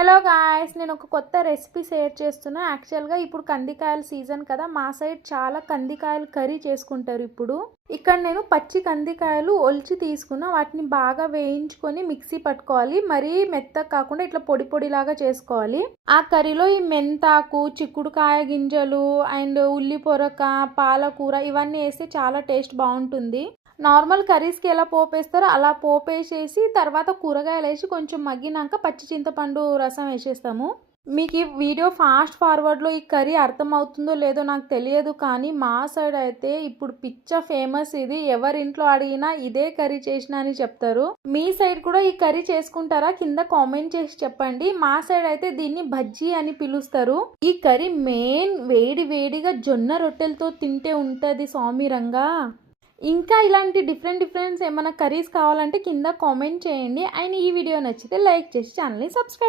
Hello guys, నేను ఒక కొత్త రెసిపీ షేర్ చేస్తున్నా. యాక్చువల్గా ఇప్పుడు కందికాయల సీజన్ కదా, మా సైడ్ చాలా కందికాయలు కర్రీ చేసుకుంటారు. ఇక్కడ నేను పచ్చి కందికాయలు ఒలిచి తీసుకున్నా. వాటిని బాగా వేయించుకొని మిక్సీ పట్టుకోవాలి. మరీ మెత్తగా కాకుండా ఇట్లా పొడి పొడిలాగా చేసుకోవాలి. ఆ కర్రీలో ఈ మెంతాకు, చిక్కుడుకాయ గింజలు అండ్ ఉల్లి పొరక, పాలకూర ఇవన్నీ వేస్తే చాలా టేస్ట్ బాగుంటుంది. నార్మల్ కర్రీస్కి ఎలా పోపేస్తారో అలా పోపేసేసి తర్వాత కూరగాయలు వేసి కొంచెం మగ్గినాక పచ్చి చింతపండు రసం వేసేస్తాము. మీకు ఈ వీడియో ఫాస్ట్ ఫార్వర్డ్లో ఈ కర్రీ అర్థమవుతుందో లేదో నాకు తెలియదు, కానీ మా సైడ్ అయితే ఇప్పుడు పిచ్చ ఫేమస్ ఇది. ఎవరింట్లో అడిగినా ఇదే కర్రీ చేసిన అని చెప్తారు. మీ సైడ్ కూడా ఈ కర్రీ చేసుకుంటారా? కింద కామెంట్ చేసి చెప్పండి. మా సైడ్ అయితే దీన్ని బజ్జీ అని పిలుస్తారు. ఈ కర్రీ మెయిన్ వేడి వేడిగా జొన్న రొట్టెలతో తింటే ఉంటుంది సామిరంగా. ఇంకా ఇలాంటి డిఫరెంట్ ఏమైనా కర్రీస్ కావాలంటే కింద కామెంట్ చేయండి. అండ్ ఈ వీడియో నచ్చితే లైక్ చేసి ఛానల్ని సబ్స్క్రైబ్